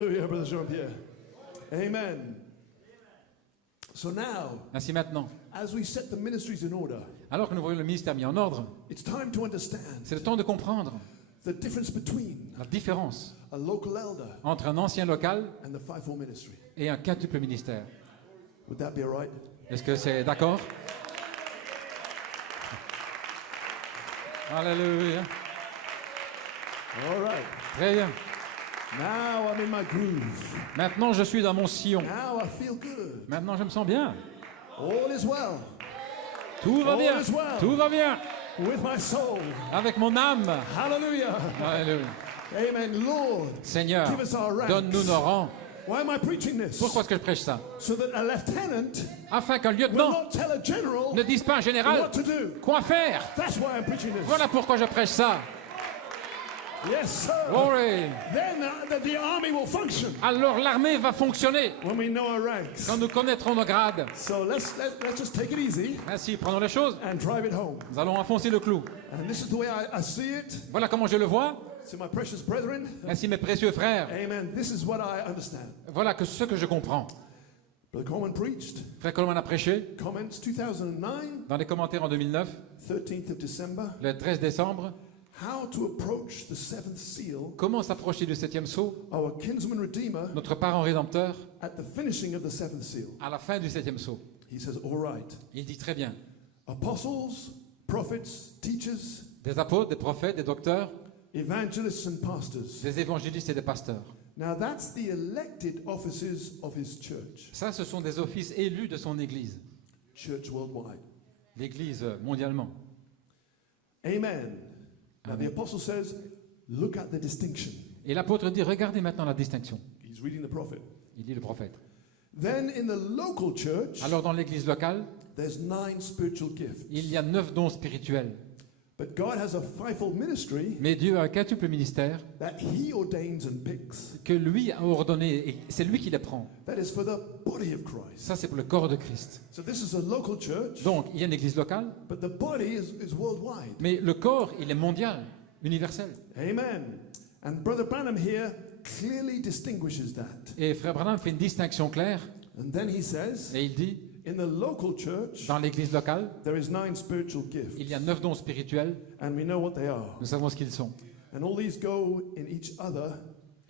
Hallelujah, Brother Jean-Pierre. Amen. So now, Ainsi maintenant, as we set the ministries in order, alors que nous voyons le ministère mis en ordre, it's time to understand c'est le temps de comprendre the difference between la différence a local elder entre un ancien local and the fivefold ministry. et un quintuple ministère. Would that be all right? Est-ce que c'est d'accord? Alléluia. All right. Très bien. Now I'm in my groove. Maintenant, je suis dans mon sillon. Now I feel good. Maintenant, je me sens bien. All is well Tout va bien. All is well. Tout va bien. with my soul. Avec mon âme. Hallelujah. Alléluia. Amen. Lord, Seigneur, give us our ranks. donne-nous nos rangs. Why am I preaching this? Pourquoi est-ce que je prêche ça? So that a lieutenant Afin qu'un will lieutenant not tell a general ne dise pas à un général what to do. quoi faire. That's why I'm preaching this. Voilà pourquoi je prêche ça. Yes, sir. Glory. Then the army will function Alors l'armée va fonctionner when we know our ranks. quand nous connaîtrons nos grades. So let's just take it easy Ainsi, prenons les choses. and drive it home. Nous allons enfoncer le clou. And this is the way I see it. Voilà comment je le vois. So my precious brethren, Ainsi, mes précieux frères, amen. This is what I understand. voilà ce que je comprends. Brother Coleman preached. Frère Coleman a prêché Comments 2009, dans les commentaires en 2009, 13th of December. le 13 décembre, How to approach the seventh seal, comment s'approcher du septième sceau, our kinsman redeemer, notre parent rédempteur, at the finishing of the seventh seal. à la fin du septième sceau. He says, all right. Il dit très bien, Apostles, prophets, teachers, des apôtres, des prophètes, des docteurs, evangelists and pastors. des évangélistes et des pasteurs. Now that's the elected offices of his church. Ça, ce sont des offices élus de son Église, Church worldwide. l'Église mondialement. Amen. Now the Amen. apostle says, look at the distinction. Et l'apôtre dit, regardez maintenant la distinction. He's reading the prophet. Il dit le prophète. Then in the local church, Alors dans l'Église locale, there's 9 spiritual gifts. il y a 9 dons spirituels. But God has a fivefold ministry Mais Dieu a un quintuple ministère that he ordains and picks. que lui a ordonné, et c'est lui qui les prend. That is for the body of Christ. Ça, c'est pour le corps de Christ. So this is a local church, Donc, il y a une église locale, but the body is worldwide. mais le corps, il est mondial, universel. Amen. And Brother Branham here clearly distinguishes that. Et Frère Branham fait une distinction claire, And then he says, et il dit, in the local church, dans l'église locale, there is 9 spiritual gifts. il y a 9 dons spirituels, And we know what they are. nous savons ce qu'ils sont. And all these go in each other,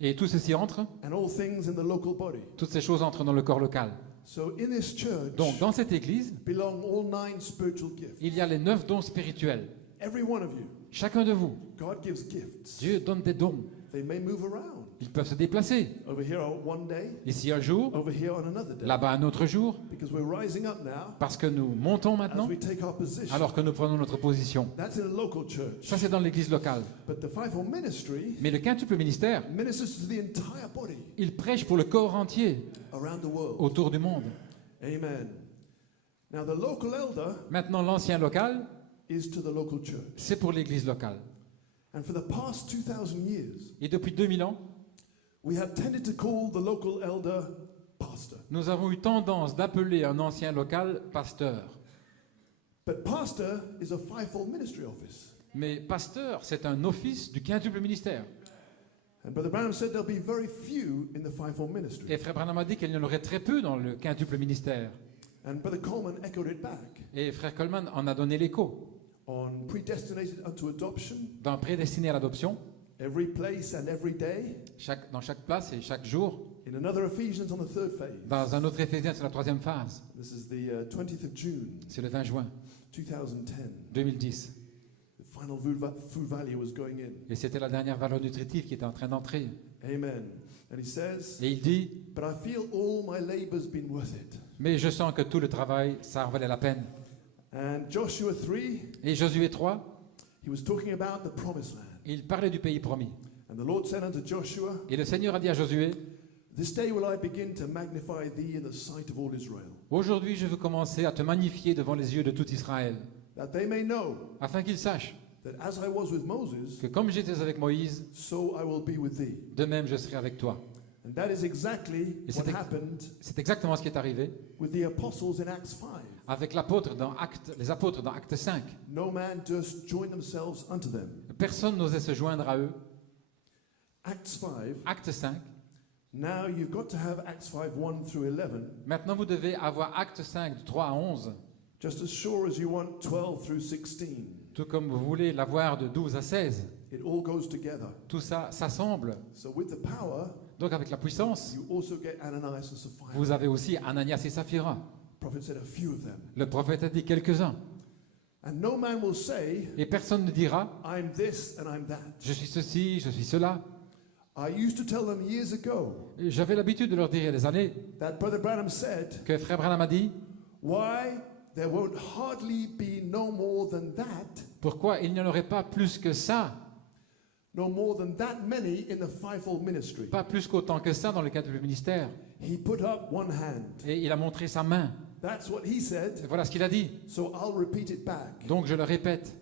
Et tout ceci entre, and all things in the local body. toutes ces choses entrent dans le corps local. So in this church Donc, dans cette église, belong all 9 spiritual gifts. il y a les 9 dons spirituels. Every one of you. Chacun de vous, God gives gifts. Dieu donne des dons. They may move around. Ils peuvent se déplacer. Over here one day, Ici un jour, over here on another day. là-bas un autre jour, Because we're rising up now parce que nous montons as maintenant, we take our position. alors que nous prenons notre position. That's in a local church. Ça, c'est dans l'église locale. But the fivefold ministry Mais le quintuple ministère, ministers to the entire body il prêche pour le corps entier, around the world. autour du monde. Amen. Now the local elder Maintenant, l'ancien local, is to the local church. c'est pour l'église locale. And for the past 2000 years, Et depuis 2000 ans, we have tended to call the local elder pastor. nous avons eu tendance d'appeler un ancien local pasteur. But pastor is a fivefold ministry office. Mais pasteur, c'est un office du quintuple ministère. And Brother Branham said there'll be very few in the fivefold ministry. Et Frère Branham a dit qu'il y en aurait très peu dans le quintuple ministère. And Brother Coleman echoed it back Et Frère Coleman en a donné l'écho. on predestinated unto adoption, Dans Prédestiné à l'adoption, every place and every day. dans chaque place et chaque jour. In another Ephesians on the third phase. Dans un autre Éphésiens, c'est la troisième phase. This is the 20th of June, C'est le 20 juin 2010. 2010. The final food value was going in. Et c'était la dernière valeur nutritive qui était en train d'entrer. Amen. And he says, Et il dit, but I feel all my labor's been worth it. mais je sens que tout le travail, ça en valait la peine. And Joshua 3, Et Josué 3, he was talking about the promised land. il parlait du pays promis. And the Lord said unto Joshua, Et le Seigneur a dit à Josué, this day will I begin to magnify thee in the sight of all Israel, aujourd'hui je veux commencer à te magnifier devant les yeux de tout Israël, that they may know afin qu'ils sachent that as I was with Moses, que comme j'étais avec Moïse, so I will be with thee. de même je serai avec toi. And that is exactly Et what c'est happened C'est exactement ce qui est arrivé with the apostles in Acts 5. avec les apôtres dans Acte 5. No man durst join themselves unto them. Personne n'osait se joindre à eux. Acts 5, Acte 5, Now you've got to have Acts 5:1 through 11, Maintenant, vous devez avoir Acte 5, du 3 à 11, just as sure as you want 12 through 16. tout comme vous voulez l'avoir de 12 à 16. It all goes together. Tout ça s'assemble. So with the power, Donc avec la puissance, you also get Ananias and Sapphira. vous avez aussi Ananias et Saphira. The prophet said a few of them. Le prophète a dit quelques-uns. And no man will say, Et personne ne dira, I'm this and I'm that. je suis ceci, je suis cela. I used to tell them years ago Et j'avais l'habitude de leur dire il y a des années that Brother Branham said, que Frère Branham a dit, why there won't hardly be no more than that, pourquoi il n'y en aurait pas plus que ça, no more than that many in the fivefold ministry. pas plus qu'autant que ça dans le cadre du ministère. He put up one hand. Et il a montré sa main. That's what he Et said. voilà ce qu'il a dit. So I'll repeat it back. Donc je le répète.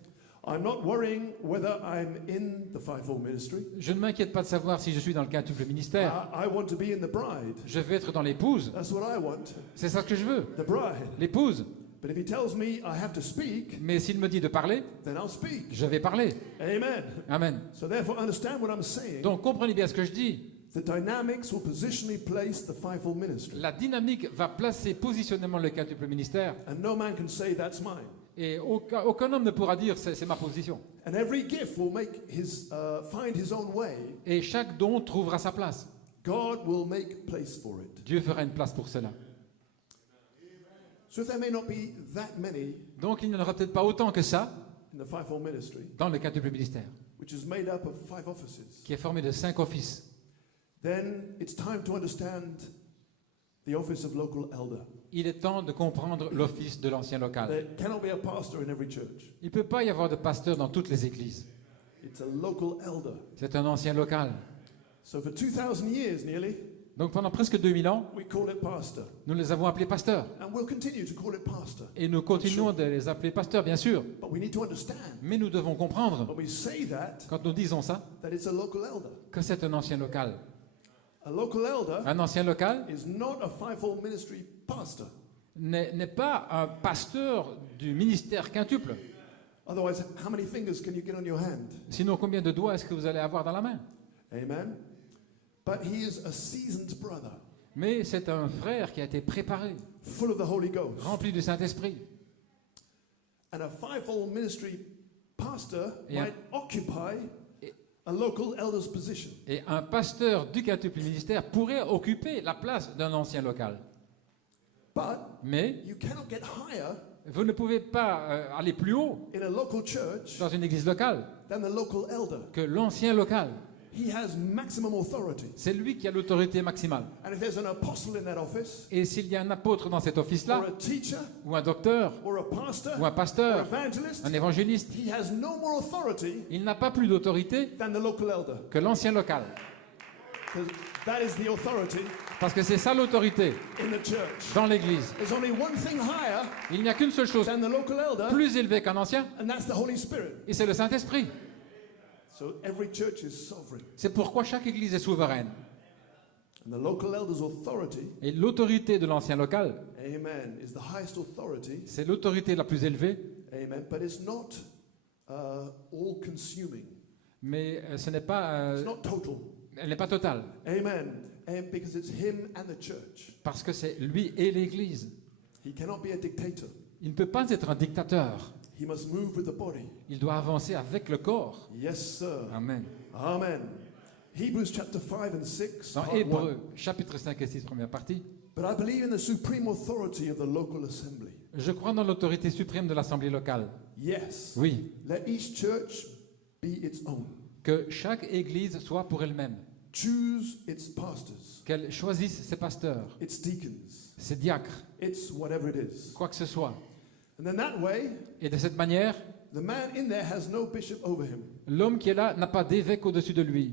I'm not worrying whether I'm in the fivefold ministry. Je ne m'inquiète pas de savoir si je suis dans le quintuple ministère. I want to be in the bride. Je veux être dans l'épouse. That's what I want. C'est ça que je veux. The bride. L'épouse. But if he tells me I have to speak, Mais s'il me dit de parler, then I'll speak. je vais parler. Amen. Amen. So therefore understand what I'm saying. Donc comprenez bien ce que je dis. The dynamics will positionally place the fivefold ministry. La dynamique va placer positionnellement le quintuple ministère. And no man can say that's mine. Et aucun homme ne pourra dire c'est ma position. And every gift will make find his own way. Et chaque don trouvera sa place. God will make place for it. Dieu fera une place pour cela. So if there may not be that many Donc il n'y en aura peut-être pas autant que ça in the fivefold ministry, dans le quintuple ministère, which is made up of 5 offices, qui est formé de 5 offices. then it's time to understand the office of local elder. Il est temps de comprendre l'office de l'ancien local. There cannot be a pastor in every church. Il ne peut pas y avoir de pasteur dans toutes les églises. It's a local elder. C'est un ancien local. So for 2000 years nearly, Donc pendant presque 2000 ans, we call it pastor. nous les avons appelés pasteurs. And we'll continue to call it pastor. Et nous continuons de les appeler pasteurs, bien sûr. But we need to understand Mais nous devons comprendre, when we say that, quand nous disons ça, that it's a local elder. que c'est un ancien local. A local elder Un ancien local is not a fivefold ministry pastor. n'est pas un pasteur du ministère quintuple. Otherwise, how many fingers can you get on your hand? Sinon, combien de doigts est-ce que vous allez avoir dans la main? Amen. But he is a seasoned brother, Mais c'est un frère qui a été préparé, full of the Holy Ghost. rempli du Saint-Esprit. And a fivefold ministry pastor Yeah. might occupy a local elder's position. Et un pasteur du quintuple ministère pourrait occuper la place d'un ancien local. But Mais you cannot get higher vous ne pouvez pas aller plus haut in a local church dans une église locale than the local elder. que l'ancien local. He has maximum authority. C'est lui qui a l'autorité maximale. And if there's an apostle in that office, Et s'il y a un apôtre dans cet or office-là, a teacher, ou un docteur, or a pastor, ou un or pasteur, evangelist, un évangéliste, he has no more authority il n'a pas plus d'autorité than the local elder. que l'ancien local. 'Cause that is the authority Parce que c'est ça l'autorité in the church. dans l'église. There's only one thing higher Il n'y a qu'une seule chose than the local elder, plus élevée qu'un ancien, and that's the Holy Spirit. et c'est le Saint-Esprit. So every church is sovereign. C'est pourquoi chaque église est souveraine. And the local elder's authority, Et l'autorité de l'ancien local, amen, is the highest authority, c'est l'autorité la plus élevée, amen, but it's not all-consuming. mais ce n'est pas, It's not total. elle n'est pas totale, Amen. And because it's him and the church. parce que c'est lui et l'église. He cannot be a dictator. Il ne peut pas être un dictateur. He must move with the body. Il doit avancer avec le corps. Yes, sir. Amen. Amen. Hebrews chapter 5 and 6. Dans part one. Hébreux, chapitre 5 et 6, première partie, But I believe in the supreme authority of the local assembly. je crois dans l'autorité suprême de l'Assemblée locale. Yes. Oui, Let each church be its own. que chaque église soit pour elle-même, Choose its pastors, qu'elle choisisse ses pasteurs, its deacons, ses diacres, its whatever it is. quoi que ce soit. And then that way, Et de cette manière, the man in there has no bishop over him. l'homme qui est là n'a pas d'évêque au-dessus de lui.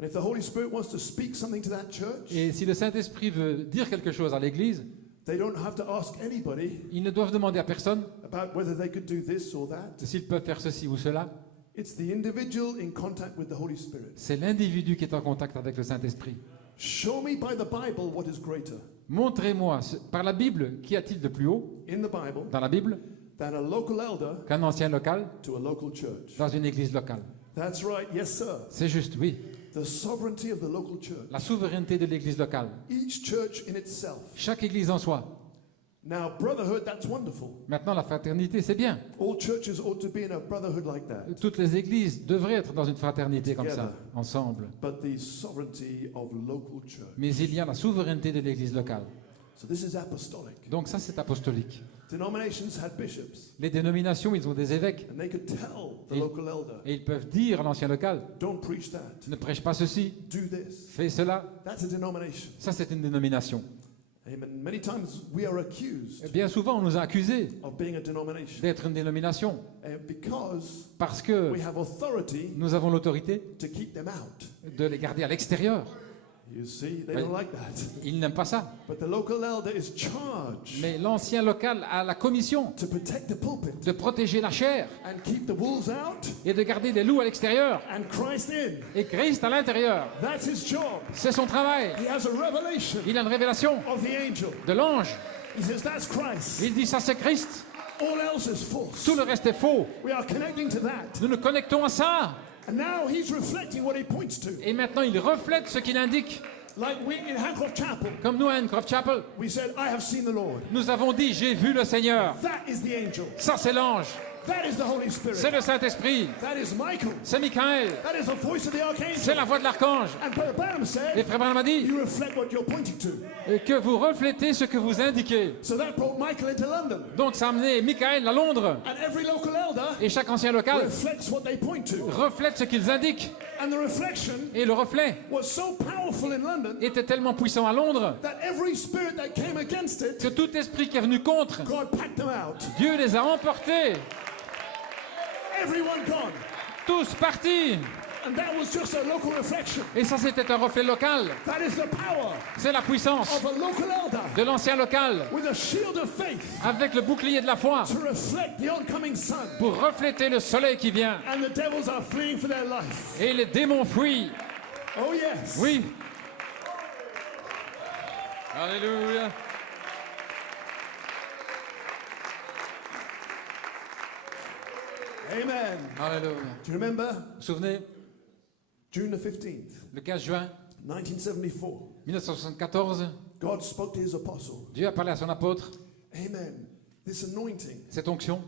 And if the Holy Spirit wants to speak something to that church, Et si le Saint-Esprit veut dire quelque chose à l'église, they don't have to ask anybody ils ne doivent demander à personne about whether they could do this or that. s'ils peuvent faire ceci ou cela. It's the individual in contact with the Holy Spirit. C'est l'individu qui est en contact avec le Saint-Esprit. Show me by the Bible what is greater Montrez-moi, par la Bible, qu'y a-t-il de plus haut in the Bible dans la Bible than a local elder qu'un ancien local to a local church. dans une église locale. That's right, yes, sir. C'est juste, oui. The sovereignty of the local church. la souveraineté de l'église locale. Each church in itself. Chaque église en soi. Now, brotherhood, that's wonderful. Maintenant, la fraternité, c'est bien. All churches ought to be in a brotherhood like that. Toutes les églises devraient être dans une fraternité comme ça, Together. ensemble. But the sovereignty of local church. Mais il y a la souveraineté de l'église locale. So this is apostolic. Donc ça, c'est apostolique. Denominations had bishops, Les dénominations, ils ont des évêques. and they could tell the Et- local elder, Et ils peuvent dire à l'ancien local, don't preach that, ne prêche pas ceci, do this. fais cela. That's a denomination. Ça, c'est une dénomination. Amen. Many times we are accused Et bien souvent, on nous a accusés of being a denomination d'être une dénomination because parce que we have authority nous avons l'autorité to keep them out. de les garder à l'extérieur. You see, they Oui. don't like that. Ils n'aiment pas ça. But the local elder is charged Mais l'ancien local a la commission to protect the pulpit de protéger la chair and keep the wolves out et de garder les loups à l'extérieur and Christ in. et Christ à l'intérieur. That's his job. C'est son travail. He has a revelation Il a une révélation of the angel. de l'ange. He says, that's Christ. Il dit ça, c'est Christ. All else is false. Tout le reste est faux. We are connecting to that. Nous nous connectons à ça. And now he's reflecting what he points to. Et maintenant, il reflète ce qu'il indique. Like we in Hancroft Chapel, Comme nous à Hancroft Chapel, we said, I have seen the Lord. nous avons dit, j'ai vu le Seigneur. That is the angel. Ça, c'est l'ange. That is the Holy C'est Spirit. le Saint-Esprit. That is Michael. C'est Michael. That is the voice of the C'est archangel. la voix de l'archange. And Brother Branham Et said, Frère Branham a dit you reflect what you're pointing to. que vous reflétez ce que vous indiquez. So that brought Michael into London. Donc ça a amené Michael à Londres. And every local elder Et chaque ancien local reflects what they point to. reflète ce qu'ils indiquent. And the reflection Et le reflet was so powerful in London était tellement puissant à Londres that every spirit that came against it, que tout esprit qui est venu contre, God packed them out. Dieu les a emportés. Everyone gone. Tous partis. And that was just a local reflection. Et ça, c'était un reflet local. That is the power C'est la puissance of a local elder de l'ancien local with a shield of faith avec le bouclier de la foi to reflect the oncoming sun. pour refléter le soleil qui vient. And the devils are fleeing for their life. Et les démons fuient. Oh yes. Oui. Alléluia. Amen. Alléluia. Do you remember Vous vous souvenez, June the 15th, le 15 juin 1974? 1974, God spoke to his apostle. Dieu a parlé à son apôtre. Amen. This anointing, Cette onction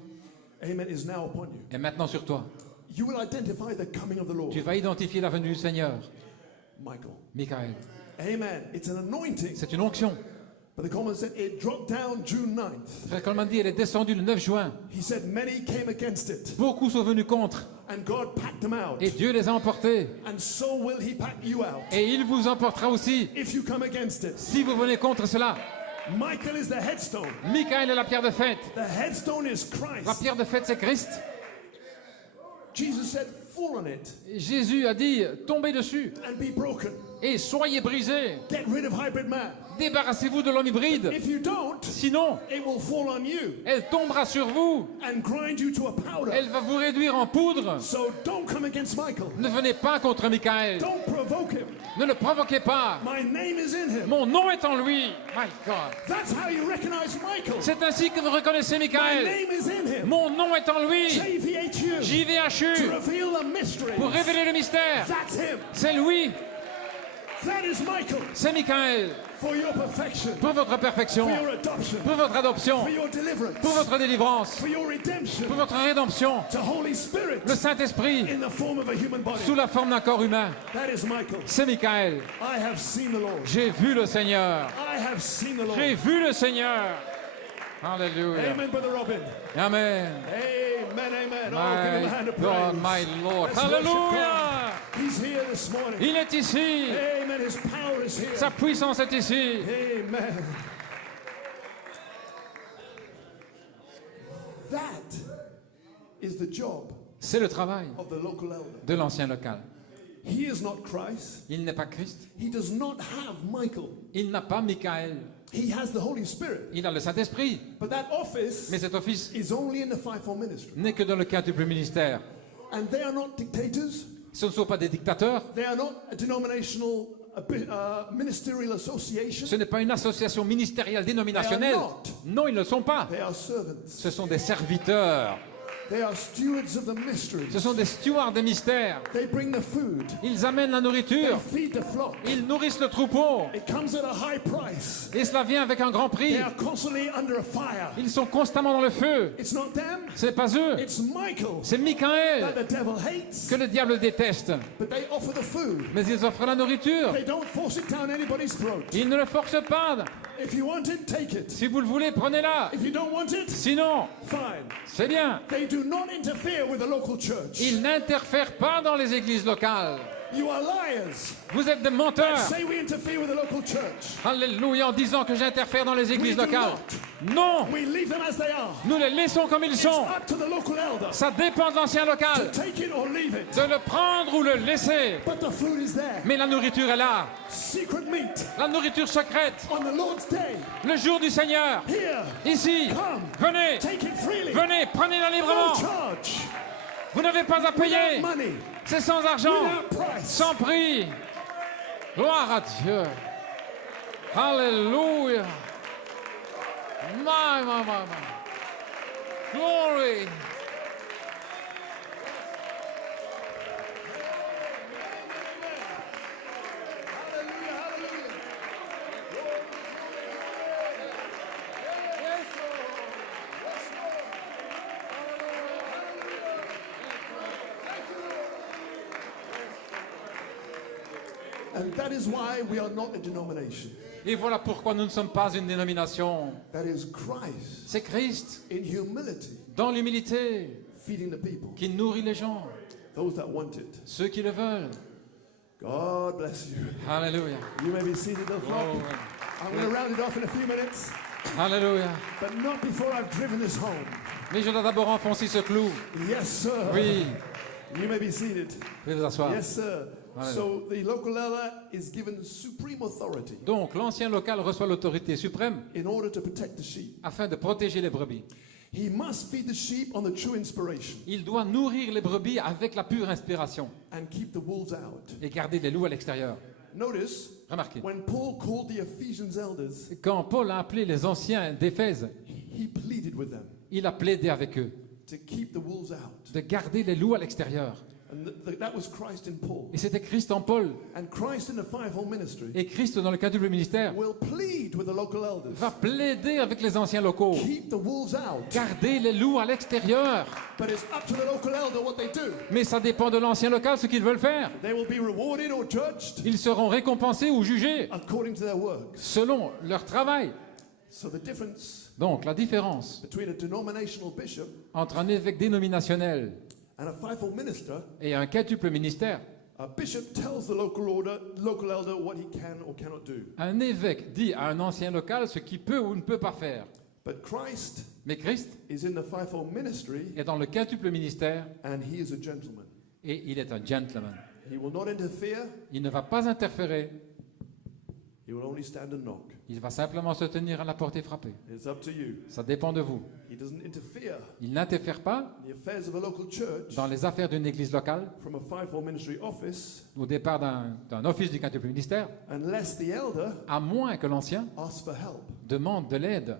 amen, is now upon you. est maintenant sur toi. You will identify the coming of the Lord. Tu vas identifier la venue du Seigneur. Michael. Michael. Amen. It's an anointing. C'est une onction. But the Coleman said it dropped down June 9th. Frère Coleman dit, elle est descendue le 9 juin. He said many came against it. Beaucoup sont venus contre. And God packed them out. Et Dieu les a emportés. And so will he pack you out Et il vous emportera aussi if you come against it. si vous venez contre cela. Michael is the headstone. Michael est la pierre de fête. The headstone is La Christ. pierre de fête, c'est Christ. Jesus said, fall on it Jésus a dit, tombez dessus and be broken. et soyez brisés. Get rid of hybrid man. Débarrassez-vous de l'homme hybride. If you don't, Sinon, it will fall on you elle tombera sur vous. and grind you to a powder. Elle va vous réduire en poudre. So don't come against Michael. Ne venez pas contre Michael. Don't provoke him. Ne le provoquez pas. My name is in him. Mon nom est en lui. My God. That's how you recognize Michael. C'est ainsi que vous reconnaissez My Michael. name is in him. Mon nom est en lui. JVHU. To JVHU. reveal the mystery. Pour révéler le mystère. That's him. C'est lui. That is Michael. C'est Michael. For your perfection. Pour votre perfection. For your adoption. Pour votre adoption. For your deliverance. Pour votre délivrance. For your redemption. Pour votre rédemption. To Holy Spirit. Le Saint-Esprit. In the form of a human body. Sous la forme d'un corps humain. That is Michael. C'est Michael. I have seen the Lord. J'ai vu le Seigneur. I have seen the Lord. J'ai vu le Seigneur. Alléluia. Amen, Brother Robin. Amen. Amen, amen. Oh, give him a hand My of God, praise. my Lord. Let's worship Alléluia. God. He's here this morning. Il est ici. Amen. His power is here. Sa puissance est ici. Amen. That is the job C'est le travail of the local elder. de l'ancien local. He is not Christ. Il n'est pas Christ. He does not have Michael. Il n'a pas Michael. He has the Holy Spirit. Il a le Saint-Esprit. But that office Mais cet office is only in the fivefold ministry. n'est que dans le quintuple ministère. And they are not dictators. Ce ne sont pas des dictateurs. They are not a denominational ministerial association. Ce n'est pas une association ministérielle dénominationnelle. Non, ils ne le sont pas. They are servants. Ce sont des serviteurs. They are stewards of the mysteries. Ce sont des stewards des mystères. They bring the food. Ils amènent la They nourriture. feed the flock. Ils nourrissent le troupeau. It comes at a high price. Et cela vient avec un grand prix. They are constantly under a fire. Ils sont constamment dans le feu. It's not them. C'est pas eux. It's Michael C'est Michaël that the devil hates. que le diable déteste. But they offer the food. Mais ils offrent la nourriture. They don't force it down anybody's throat. Ils ne le forcent pas. If you want it, take it. Si vous le voulez, prenez-la. If you don't want it, Sinon, fine. c'est bien. They do not interfere with the local church. Ils n'interfèrent pas dans les églises locales. You are liars. Vous êtes des menteurs. Say we interfere with the local church. Alléluia, en disant que j'interfère dans les églises We do locales. Non, We leave them as they are. nous les laissons comme ils It's sont. up to the local elder Ça dépend de l'ancien to local. take it or leave it. De le prendre ou le laisser. But the food is there. Mais la nourriture est là. Secret meat La nourriture secrète. on the Lord's day. Le jour du Seigneur. Here, Ici. come. Venez. Take it freely. Venez, prenez-la No librement. charge. Vous n'avez pas à Without payer. money. C'est sans argent. Without price. Sans prix. Gloire à Dieu. Alléluia. My. Glory. And that is why we are not a denomination. Et voilà pourquoi nous ne sommes pas une dénomination. That is Christ C'est Christ, in humility dans l'humilité, feeding the people, qui nourrit les gens, those that want it. ceux qui le veulent. God bless you. Alléluia. You may be seated, the flock. Oh, I'm going to round it off in a few minutes, Alléluia. but not before I've driven this home. Mais je dois d'abord enfoncer ce clou. Yes, sir. Oui. You may be seated. Vous pouvez vous asseoir. Yes, sir. So the local elder is given supreme authority Donc, l'ancien local reçoit l'autorité suprême in order to protect the sheep. afin de protéger les brebis. He must feed the sheep on the true inspiration Il doit nourrir les brebis avec la pure inspiration and keep the wolves out. et garder les loups à l'extérieur. Notice, Remarquez, when Paul called the Ephesians elders, quand Paul a appelé les anciens d'Éphèse, he pleaded with them il a plaidé avec eux to keep the wolves out. de garder les loups à l'extérieur. And that was Christ in Paul. Et c'était Christ en Paul. And Christ in the fivefold ministry Et Christ, dans le quadruple ministère, will plead with the local elders. va plaider avec les anciens locaux. Keep the wolves out. Garder les loups à l'extérieur. But it's up to the local elder what they do. Mais ça dépend de l'ancien local ce qu'ils veulent faire. They will be rewarded or judged Ils seront récompensés ou jugés according to their works. selon leur travail. So the difference Donc, la différence between a denominational bishop entre un évêque dénominationnel and a fivefold minister, et un quintuple ministère, a bishop tells the local elder what he can or cannot do. un évêque dit à un ancien local ce qu'il peut ou ne peut pas faire. But Christ Mais Christ is in the fivefold ministry est dans le quintuple ministère and he is a gentleman. et il est un gentleman. He will not interfere, Il ne va pas interférer, he will only stand and knock. il va simplement se tenir à la porte et frapper. It's up to you. Ça dépend de vous. He doesn't interfere Il n'interfère pas in the affairs of a local church dans les affaires d'une église locale from a fivefold ministry office au départ d'un office du quintuple ministère, unless the elder à moins que l'ancien asks for help. demande de l'aide.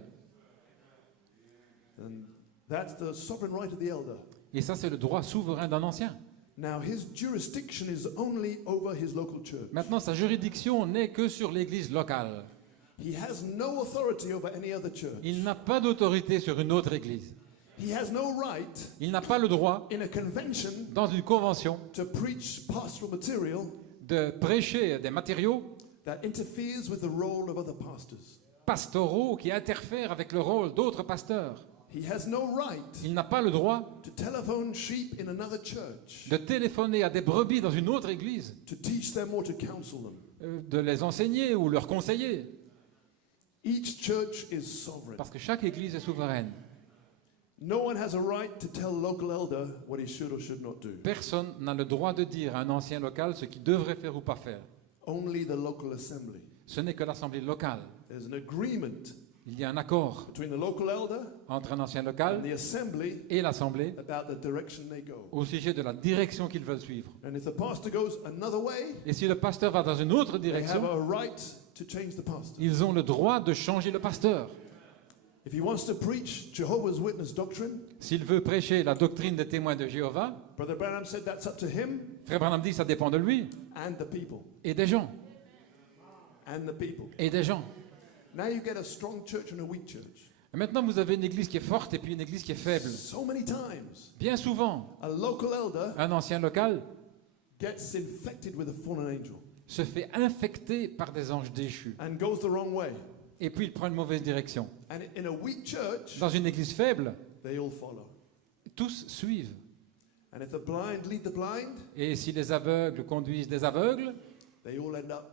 And that's the sovereign right of the elder. Et ça, c'est le droit souverain d'un ancien. Now, his jurisdiction is only over his local church. Maintenant, sa juridiction n'est que sur l'église locale. He has no authority over any other church. Il n'a pas d'autorité sur une autre église. He has no right Il n'a pas le droit, in a convention dans une convention, to preach pastoral material de prêcher des matériaux that interferes with the role of other pastors. pastoraux qui interfèrent avec le rôle d'autres pasteurs. He has no right Il n'a pas le droit to telephone sheep in another church, de téléphoner à des brebis dans une autre église, to teach them or to counsel them. de les enseigner ou leur conseiller, Each church is sovereign. parce que chaque église est souveraine. No one has a right to tell a local elder what he should or should not do. Personne n'a le droit de dire à un ancien local ce qu'il devrait faire ou pas faire. Only the local assembly. Ce n'est que l'assemblée locale. There's an agreement Il y a un accord between the local elder entre un ancien and local the assembly et l'assemblée about the direction they go. au sujet de la direction qu'ils veulent suivre. And if the pastor goes another way, Et si le pasteur va dans une autre they have direction, a right to change the pastor. ils ont le droit de changer le pasteur. If he wants to preach Jehovah's Witness doctrine, S'il veut prêcher la doctrine des témoins de Jéhovah, Brother Branham said that's up to him Frère Branham dit que ça dépend de lui and the people. et des gens. And the people. Et des gens. Now you get a strong church and a weak church. Et maintenant, vous avez une église qui est forte et puis une église qui est faible. So many times, Bien souvent, a local elder un ancien local gets infected with a fallen angel se fait infecter par des anges déchus. and goes the wrong way. Et puis il prend une mauvaise direction. And in a weak church, Dans une église faible, they all follow. tous suivent. And if the blind lead the blind, Et si les aveugles conduisent des aveugles, they all end up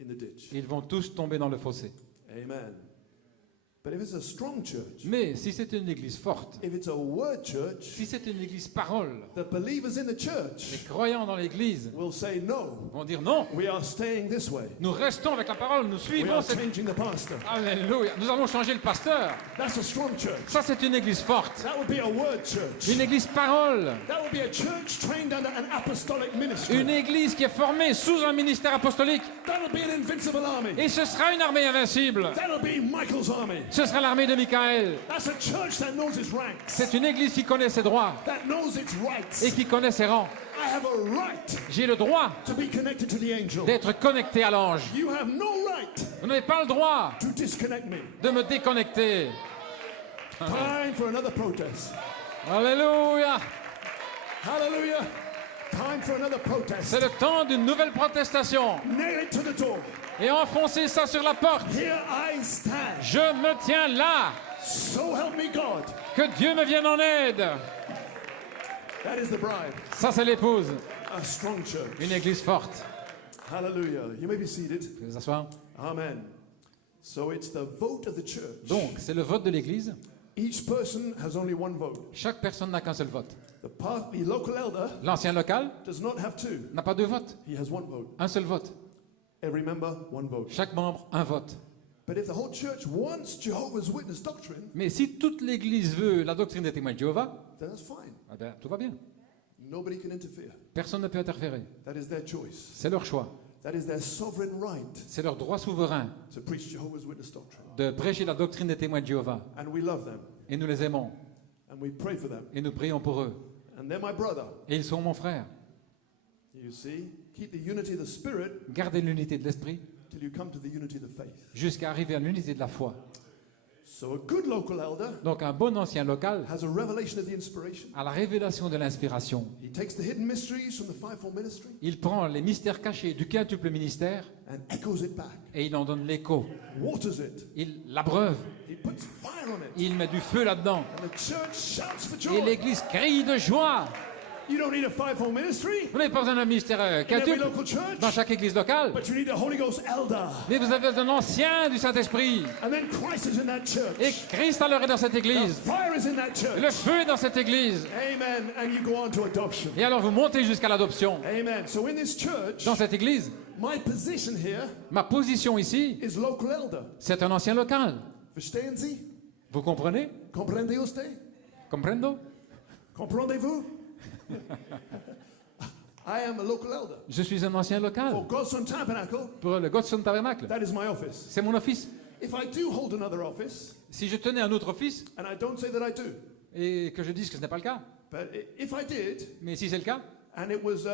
in the ditch. ils vont tous tomber dans le fossé. Amen. But if it's a strong church, Mais si c'est une église forte, if it's a word church, si c'est une église parole, the believers in the les church croyants dans l'église will say, no, vont dire non, we are staying this way. nous restons avec la parole, nous We suivons are cette... changing the pastor. Alléluia, nous allons changer le pasteur. That's a strong church. Ça, c'est une église forte. That would be a word church. Une église parole. That would be a church trained under an apostolic ministry. Une église qui est formée sous un ministère apostolique. That would be an invincible army. Et ce sera une armée invincible. That would be Michael's army. Ce sera l'armée de Michaël. That's a church that knows its ranks. C'est une église qui connaît ses droits That knows its rights. et qui connaît ses rangs. I have a right J'ai le droit to be connected to the angel. d'être connecté à l'ange. You have no right Vous n'avez pas le droit to disconnect me. de me déconnecter. Time for another protest. Alléluia. Hallelujah. Time for another protest. C'est le temps d'une nouvelle protestation. Nail it to the door. Et enfoncez ça sur la porte. Here I stand. Je me tiens là. So help me God. Que Dieu me vienne en aide. That is the bride. Ça, c'est l'épouse. A strong church. Une église forte. Hallelujah. You may be seated. Vous pouvez vous asseoir. Amen. So it's the vote of the church. Donc, c'est le vote de l'église. Each person has only one vote. Chaque personne n'a qu'un seul vote. The local elder L'ancien local does not have two. n'a pas deux votes. He has one vote. Un seul vote. Every member, one vote. Chaque membre, un vote. But if the whole church wants Jehovah's Witness doctrine, Mais si toute l'église veut la doctrine des témoins de Jéhovah, then that's fine. eh bien, tout va bien. Nobody can interfere. Personne ne peut interférer. That is their choice. C'est leur choix. That is their sovereign right C'est leur droit souverain to preach Jehovah's Witness doctrine. de prêcher la doctrine des témoins de Jéhovah. And we love them. Et nous les aimons. And we pray for them. Et nous prions pour eux. And they're my brother. Et ils sont mon frère. You see? Keep the unity of the Spirit Gardez l'unité de l'esprit till you come to the unity of the faith. jusqu'à arriver à l'unité de la foi. So a good local elder Donc un bon ancien local has a revelation of the inspiration. a la révélation de l'inspiration. He takes the hidden mysteries from the fivefold ministry Il prend les mystères cachés du quintuple ministère and echoes it back, et il en donne l'écho. waters it. Il l'abreuve. He puts fire on it. Il met du feu là-dedans. And the church shouts for Et joy. l'église crie de joie. You don't need a fivefold ministry Vous n'avez pas besoin d'un ministère in every quintuple local church, dans chaque église locale. but you need a Holy Ghost elder. Mais vous avez un ancien du Saint-Esprit. And then Christ is in that Et church. Christ alors est dans cette The église. fire is in that church. Le feu est dans cette église. Amen. And you go on to adoption. Et alors vous montez jusqu'à l'adoption. Amen. So in this church, Dans cette église, my position here ma position ici, is local elder. c'est un ancien local. Verstehen Sie? Vous comprenez? Comprende usted? Comprendo? Comprendez-vous? I am a local elder. Je suis un ancien For local. God's Son Tabernacle, Pour le Godson Tabernacle. that is my office. C'est mon office. If I do hold another office, Si je tenais un autre office, and I don't say that I do, et que je dise que ce n'est pas le cas, but if I did, mais si c'est le cas, and it was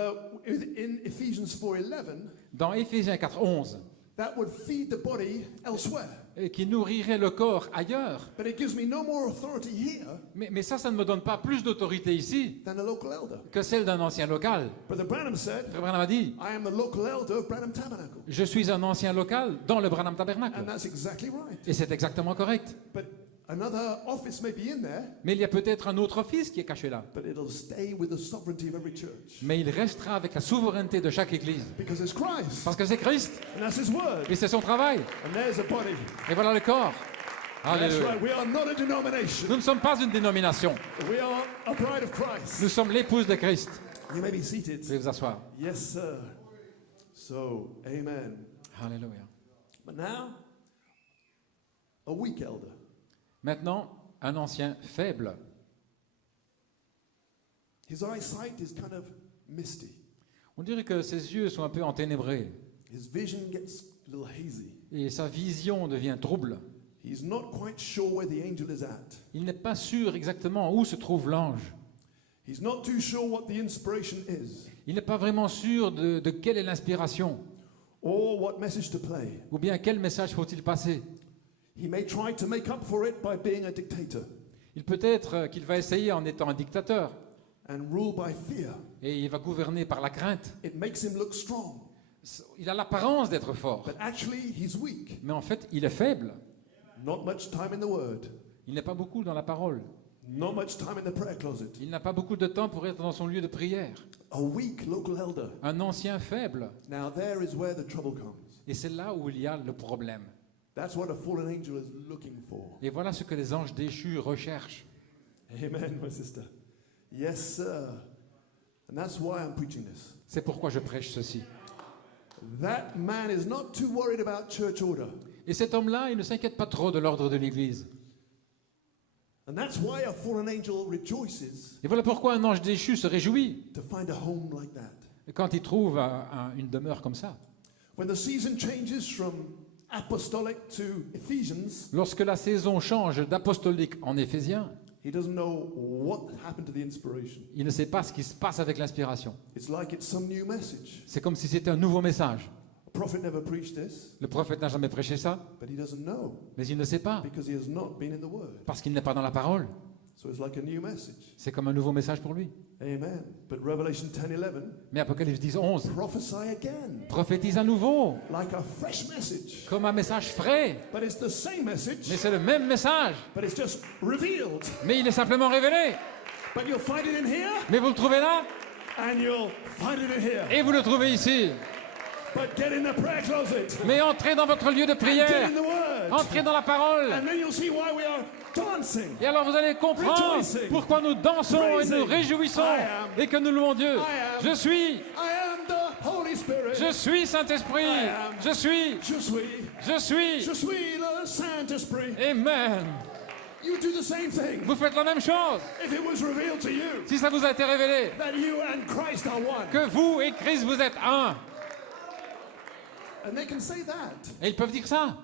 in Ephesians 4:11, dans Éphésiens 4:11, that would feed the body elsewhere. et qui nourrirait le corps ailleurs. But it gives me no more authority here Mais ça ne me donne pas plus d'autorité ici than a local elder. que celle d'un ancien local. Brother Branham said, Frère Branham a dit, I am the local elder of Branham Tabernacle. je suis un ancien local dans le Branham Tabernacle. And that's exactly right. Et c'est exactement correct. But another office may be in there, Mais il y a peut-être un autre office qui est caché là. but it'll stay with the sovereignty of every church. Mais il restera avec la souveraineté de chaque église. Because it's Christ, Parce que c'est Christ, and that's His word. et c'est son travail. And there's a body. Et voilà le corps. That's Alléluia. right. We are not a denomination. Nous ne sommes pas une dénomination. We are a bride of Christ. Nous sommes l'épouse de Christ. You may be seated. Vous pouvez vous asseoir. Yes, sir. So, amen. Alléluia. But now, a weak elder. Maintenant, un ancien faible. His eyesight is kind of misty. On dirait que ses yeux sont un peu enténébrés. His vision gets a little hazy. Et sa vision devient trouble. He's not quite sure where the angel is at. Il n'est pas sûr exactement où se trouve l'ange. He's not too sure what the inspiration is Il n'est pas vraiment sûr de quelle est l'inspiration, or what message to play. ou bien quel message faut-il passer. He may try to make up for it by being a dictator Il peut être qu'il va essayer en étant un dictateur, and rule by fear. et il va gouverner par la crainte. It makes him look strong, Il a l'apparence d'être fort, but actually he's weak. mais en fait, il est faible. Not much time in the Word, Il n'est pas beaucoup dans la parole. not much time in the prayer closet. Il n'a pas beaucoup de temps pour être dans son lieu de prière. A weak local elder. Un ancien faible. Now there is where the trouble comes. Et c'est là où il y a le problème. That's what a fallen angel is looking for. Et voilà ce que les anges déchus recherchent. Amen, my sister. Yes, sir. And that's why I'm preaching this. C'est pourquoi je prêche ceci. That man is not too worried about church order. Et cet homme-là, il ne s'inquiète pas trop de l'ordre de l'Église. And that's why a fallen angel rejoices Et voilà pourquoi un ange déchu se réjouit to find a home like that. quand il trouve une demeure comme ça. When the season changes from apostolic to Ephesians, Lorsque la saison change d'apostolique en Éphésiens, he doesn't know what happened to the inspiration. il ne sait pas ce qui se passe avec l'inspiration. It's like it's some new message. C'est comme si c'était un nouveau message. A prophet never preached this, Le prophète n'a jamais prêché ça, but he doesn't know mais il ne sait pas, because he has not been in the Word. parce qu'il n'est pas dans la parole. So it's like a new message. C'est comme un nouveau message pour lui. Amen. But Revelation 10:11, Mais Apocalypse 10, 11 prophesy again, prophétise à nouveau, like a fresh message. comme un message frais. But it's the same message, Mais c'est le même message, but it's just revealed. mais il est simplement révélé. But you'll find it in here, Mais vous le trouvez là, and you'll find it in here. et vous le trouvez ici. But get in the prayer closet. Mais entrez dans votre lieu de Get prière, in the Word. entrez dans la parole. And then you'll see why we are dancing. Et alors vous allez comprendre Rejoicing. pourquoi nous dansons et nous Praising. réjouissons I am. et que nous louons Dieu. I am. Je suis, I am the Holy Spirit. je suis Saint-Esprit. I am. Je suis, Je suis. je suis. Je suis le Saint-Esprit. Amen. You do the same thing. Vous faites la même chose. If it was revealed to you Si ça vous a été révélé that you and Christ are one. que vous et Christ vous êtes un, And they can say that. et ils peuvent dire ça.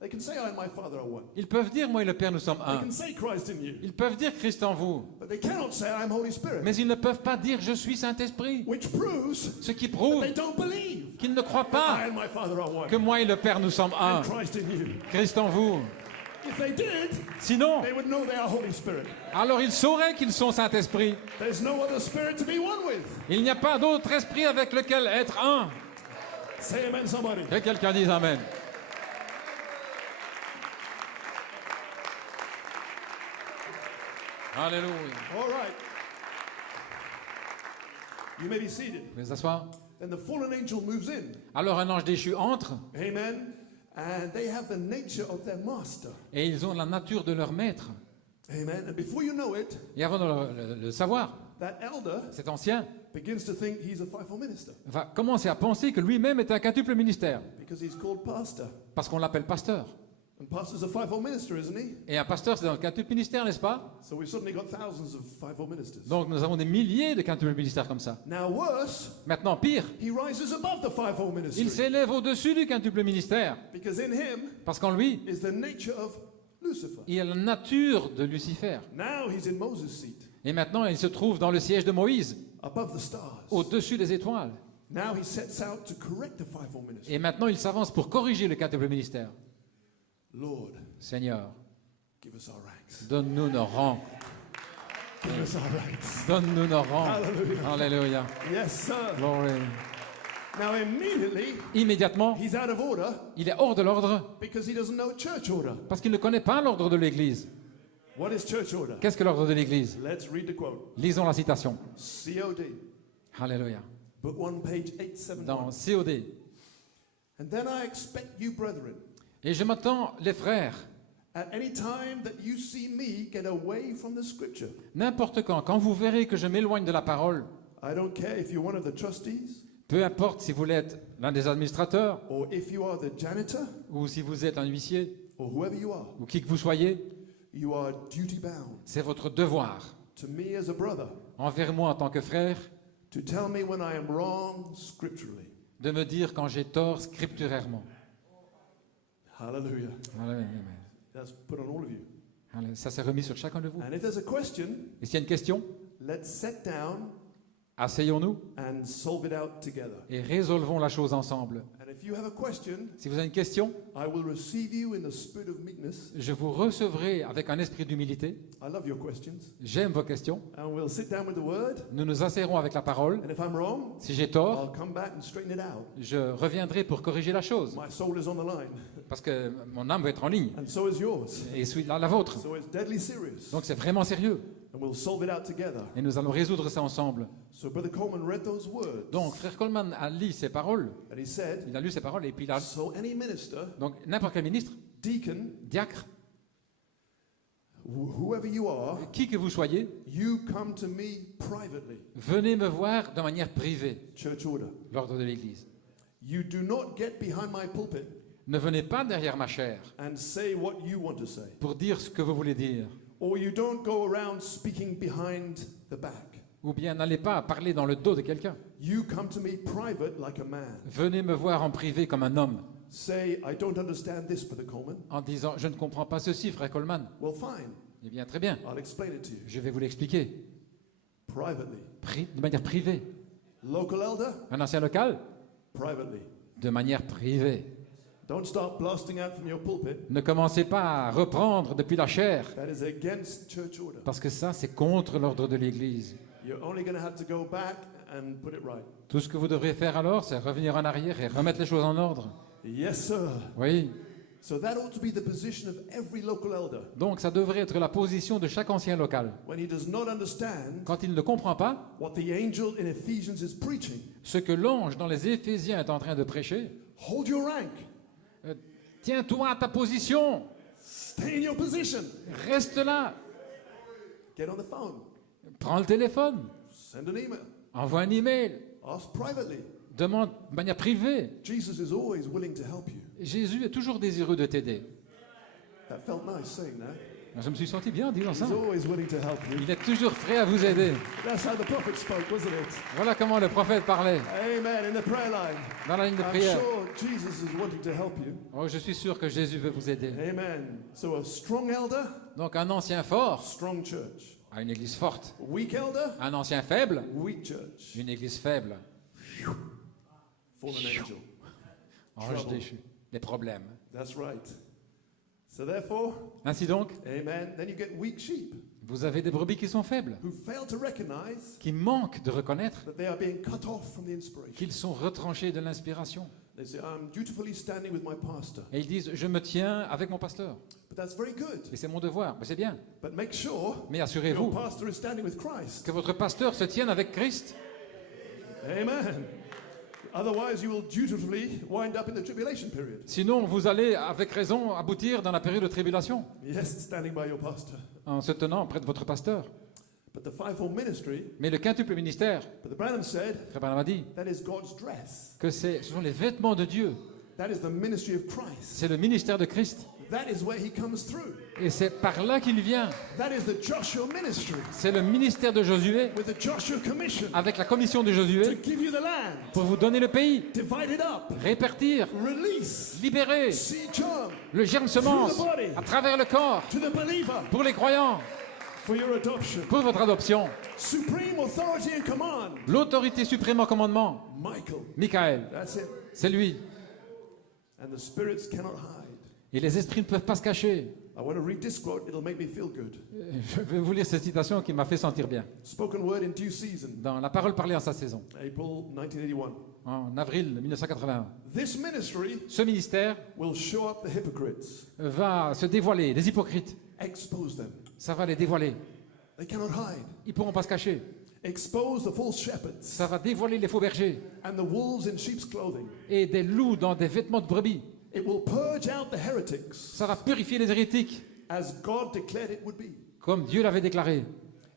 They can say I and my Father are one. Ils peuvent dire moi et le Père nous sommes They un. can say Christ in you. Ils peuvent dire Christ en vous, But they cannot say I am Holy Spirit. mais ils ne peuvent pas dire je suis Saint-Esprit. Which proves Ce qui that prouve they don't believe qu'ils ne croient I pas and my Father are one. que moi et le Père nous sommes un. And Christ in you. Christ en vous. If they did, Sinon, they would know they are Holy Spirit. alors ils sauraient qu'ils sont Saint-Esprit. There's no other spirit to be one with. Il n'y a pas d'autre esprit avec lequel être un. Say amen, somebody. Que quelqu'un dise Amen. Alléluia. All right. You may be seated. Vous pouvez vous asseoir. Then the fallen angel moves in. Alors un ange déchu entre Amen. And they have the nature of their master. et ils ont la nature de leur maître. Amen. And before you know it, Et avant de le savoir, that elder cet ancien begins to think he's a fivefold minister va commencer à penser que lui-même est un quintuple ministère, because he's called pastor. parce qu'on l'appelle pasteur. And pastor's a fivefold minister, isn't he? Et un pasteur, c'est dans le quintuple ministère, n'est-ce pas? So we've suddenly got thousands of fivefold ministers. Donc nous avons des milliers de quintuples ministères comme ça. Now worse, Maintenant, pire, he rises above the fivefold il ministry s'élève au-dessus du quintuple ministère, because in him parce qu'en lui, is the nature of Lucifer. il a la nature de Lucifer. Now he's in Moses' seat, Et maintenant, il se trouve dans le siège de Moïse, above the stars. au-dessus des étoiles. Now he sets out to correct the fivefold ministry. Et maintenant, il s'avance pour corriger le quintuple ministère. Lord, Seigneur, give us our ranks. donne-nous nos rangs. Give us our ranks. Donne-nous nos rangs. Hallelujah. Alléluia. Yes, sir. Glory. Now immediately Immédiatement, he's out of order il est hors de l'ordre because he doesn't know church order. parce qu'il ne connaît pas l'ordre de l'Église. What is church order? Qu'est-ce que l'ordre de l'Église? Let's read the quote. Lisons la citation. COD, Alléluia. book 1, page Dans 871. COD. And then I expect you, brethren, Et je m'attends, les frères, at any time that you see me get away from the scripture. n'importe quand vous verrez que je m'éloigne de la parole, I don't care if you're one of the trustees peu importe si vous êtes l'un des administrateurs, or if you are the janitor ou si vous êtes un huissier, or whoever you are, ou qui que vous soyez, you are duty bound c'est votre devoir, to me as a brother envers moi en tant que frère, to tell me when I am wrong scripturally. de me dire quand j'ai tort scripturairement. Hallelujah. Amen. That's put on all of you. Allez, ça s'est remis sur chacun de vous. And if there's a question, Et s'il y a une question, let's sit down asseyons-nous and solve it out together. et résolvons la chose ensemble. And if you have a question, Si vous avez une question, I will receive you in the spirit of meekness. je vous recevrai avec un esprit d'humilité. I love your questions. J'aime vos questions. And we'll sit down with the word. Nous nous asserrons avec la parole. And if I'm wrong, Si j'ai tort, I'll come back and straighten it out. je reviendrai pour corriger la chose. My soul is on the line, Parce que mon âme va être en ligne. and so is yours. Et celui la vôtre. So it's deadly serious. Donc c'est vraiment sérieux. And we'll solve it out together. Et nous allons résoudre ça ensemble. So Brother Coleman read those words. Donc frère Coleman a lu ces paroles. And he said, Il a lu ces paroles et puis il a... so any minister, Donc n'importe quel ministre, deacon, diacre, whoever you are, qui que vous soyez, you come to me privately. venez me voir de manière privée, Church order. l'ordre de l'Église. You do not get behind my pulpit Ne venez pas derrière ma chair and say what you want to say. pour dire ce que vous voulez dire. Or you don't go around speaking behind the back. Ou bien n'allez pas parler dans le dos de quelqu'un. You come to me private like a man. Venez me voir en privé comme un homme, Say, I don't understand this, Brother Coleman. en disant « Je ne comprends pas ceci, frère Coleman. Well, fine. » Eh bien, très bien, I'll explain it to you. je vais vous l'expliquer. Privately. De manière privée. Local elder, Un ancien local, privately. de manière privée. Don't start blasting out from your pulpit. Ne commencez pas à reprendre depuis la chair, That is against church order. parce que ça, c'est contre l'ordre de l'Église. You're only going to have to go back and put it right. Tout ce que vous devrez faire alors, c'est revenir en arrière et remettre les choses en ordre. Yes, sir. Oui. So that ought to be the position of every local elder. Donc, ça devrait être la position de chaque ancien local. When he does not understand Quand il ne comprend pas what the angel in Ephesians is preaching, ce que l'ange dans les Éphésiens est en train de prêcher, hold your rank. tiens-toi à ta position, Stay in your position. reste là, Get on the phone. prends le téléphone, Send an email. envoie un email, Ask privately. demande de manière privée. Jesus is always willing to help you. Jésus est toujours désireux de t'aider. That felt nice saying that. Je me suis senti bien en disant ça. He's always willing to help you. Il est toujours prêt à vous aider. That's how the prophet spoke, wasn't it? Voilà comment le prophète parlait Amen. In the prayer line. dans la ligne de I'm prière. sure Jesus is wanting to help you. Oh, je suis sûr que Jésus veut vous aider. Amen. So a strong elder, Donc un ancien fort strong church. a une église forte. A weak elder, Un ancien faible, weak church. une église faible. Fallen angel. Ange Trouble. déchu. Des problèmes. That's right. So therefore, Ainsi donc, amen. Then you get weak sheep vous avez des brebis qui sont faibles, who fail to recognize qui manquent de reconnaître that they are being cut off from the inspiration. qu'ils sont retranchés de l'inspiration. They say, I'm dutifully standing with my pastor. Et ils disent, je me tiens avec mon pasteur. But that's very good. Et c'est mon devoir. Mais c'est bien. But make sure Mais your assurez-vous pastor is standing with Christ. que votre pasteur se tienne avec Christ. Amen. Otherwise, you will dutifully wind up in the tribulation period. Sinon, vous allez, avec raison, aboutir dans la période de tribulation, Yes, standing by your pastor. en se tenant près de votre pasteur. But the fivefold ministry, Mais le quintuple ministère, Brother Branham said, Frère Branham a dit that is God's dress. que ce sont les vêtements de Dieu. That is the ministry of Christ. C'est le ministère de Christ. That is where he comes through. Et c'est par là qu'il vient. That is the Joshua ministry C'est le ministère de Josué, with the Joshua commission avec la commission de to Josué, give you the land, pour vous donner le pays, divide it up, répartir, release libérer seed germ le germe semence à travers le corps to the believer pour les croyants, for your adoption. pour votre adoption. Supreme authority and command. L'autorité suprême en commandement, Michael. Michael, That's it. c'est lui. And the spirits cannot hide. Et les esprits ne peuvent pas se cacher. I want to read this quote. It'll make me feel good. Je vais vous lire cette citation qui m'a fait sentir bien. Spoken word in due season. Dans La parole parlée en sa saison, April 1981. en avril 1981. This ministry Ce ministère will show up the hypocrites. va se dévoiler, les hypocrites. Expose them. Ça va les dévoiler. They cannot hide. Ils ne pourront pas se cacher. Expose the false shepherds Ça va dévoiler les faux bergers and the wolves in sheep's clothing. et des loups dans des vêtements de brebis. It will purge out the heretics Ça va purifier les hérétiques, as God declared it would be. comme Dieu l'avait déclaré.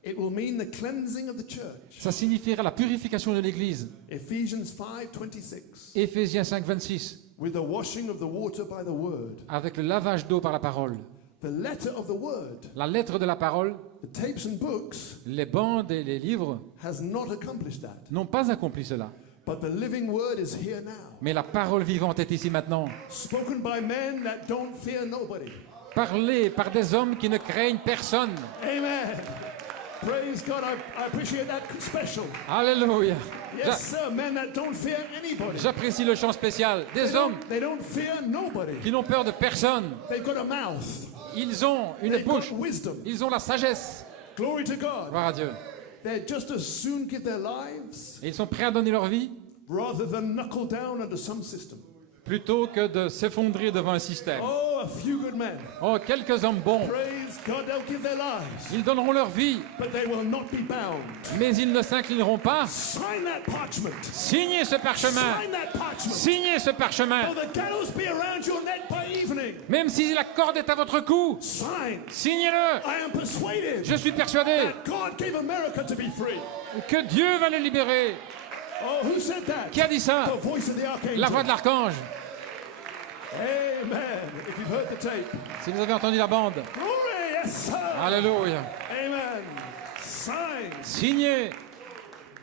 It will mean the cleansing of the church. Ça signifiera la purification de l'Église. Ephesians 5:26. Éphésiens 5, 26, With the washing of the water by the word. avec le lavage d'eau par la parole. The letter of the word, La lettre de la parole, the tapes and books, les bandes et les livres has not accomplished that. n'ont pas accompli cela. But the living word is here now. Mais la parole vivante est ici maintenant. Spoken by men that don't fear nobody. Parlée par des hommes qui ne craignent personne. Amen. Praise God. I appreciate that special. Alléluia. Yes, sir. Men that don't fear anybody. J'apprécie le chant spécial. Des hommes They don't fear nobody. qui n'ont peur de personne. They've got a mouth. Ils ont une They've got bouche. wisdom. Ils ont la sagesse. Glory to God. Gloire à Dieu. They'd just as soon give their lives Et ils sont prêts à donner leur vie rather than knuckle down under some system. plutôt que de s'effondrer devant un système. Oh, a few good men. Oh, quelques hommes bons. Praise God. They'll give their lives, Ils donneront leur vie, but they will not be bound. mais ils ne s'inclineront pas. Sign that parchment. Signez ce parchemin. Sign that parchment. Signez ce parchemin. Though the gallows be around your neck by evening. Même si la corde est à votre cou, Sign. signez-le. I am persuaded Je suis persuadé that God gave America to be free. que Dieu va le libérer. Oh, who said that? Qui a dit ça? The voice of the archangel. La voix de l'archange. Amen. If you've heard the tape. Si vous avez entendu la bande. Glory, yes, sir. Alléluia. Amen. Sign. Signez.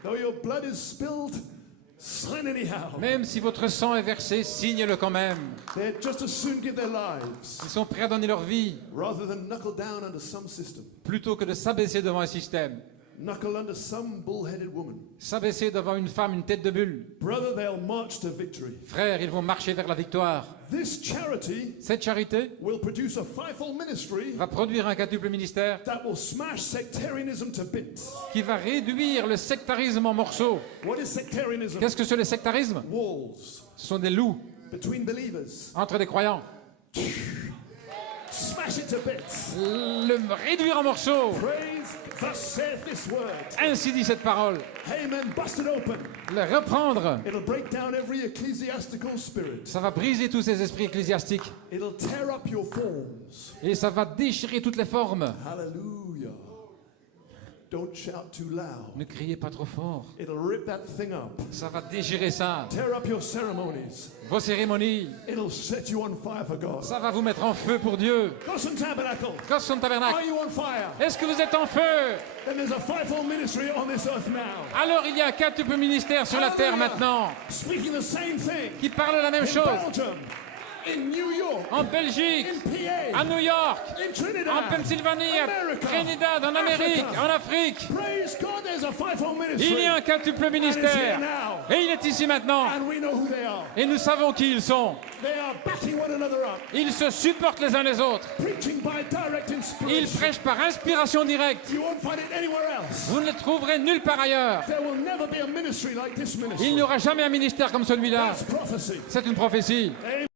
Though your blood is spilled, sign anyhow. Même si votre sang est versé, signez-le quand même. They'd just as soon give their lives Ils sont prêts à donner leur vie rather than knuckle down under some system. plutôt que de s'abaisser devant un système. Knuckle under some bull-headed woman. S'abaisser devant une femme, une tête de bulle. Brother, they'll march to victory. Frères, ils vont marcher vers la victoire. This charity Cette charité will produce a fivefold ministry va produire un quintuple ministère that will smash sectarianism to bits. qui va réduire le sectarisme en morceaux. What is sectarianism? Qu'est-ce que c'est le sectarisme? Walls Ce sont des loups between believers. entre des croyants. Smash it to bits. Le réduire en morceaux. Praise, thus saith this word. Ainsi dit cette parole. Amen. Bust it open. Le reprendre. It'll break down every ecclesiastical spirit. Ça va briser tous ces esprits ecclésiastiques. It'll tear up your forms. Et ça va déchirer toutes les formes. Hallelujah. Don't shout too loud. Ne criez pas trop fort. It'll rip that thing up. Ça va déchirer ça. Tear up your ceremonies. Vos cérémonies. It'll set you on fire for God. Ça va vous mettre en feu pour Dieu. Gossen Tabernacle. Gossen Tabernacle. Are you on fire? Est-ce que vous êtes en feu? Then there's a fivefold ministry on this earth now. Alors il y a un quintuple ministère sur la terre maintenant Speaking the same thing. qui parle la même In chose. Belgium, in New York, En Belgique, in PA, à New York, in Trinidad, en Pennsylvanie, à America, Trinidad, en Amérique, Africa. en Afrique. Praise God, there's a fivefold ministry. Il y a un quintuple ministère. Et il est ici maintenant. And we know who they are. Et nous savons qui ils sont. They are backing one another up, Ils se supportent les uns les autres. preaching by direct Ils inspiration. prêchent par inspiration directe. You won't find it anywhere else. Vous ne les trouverez nulle part ailleurs. There will never be a ministry like this Il ministry. n'y aura jamais un ministère comme celui-là. That's prophecy. C'est une prophétie. Amen.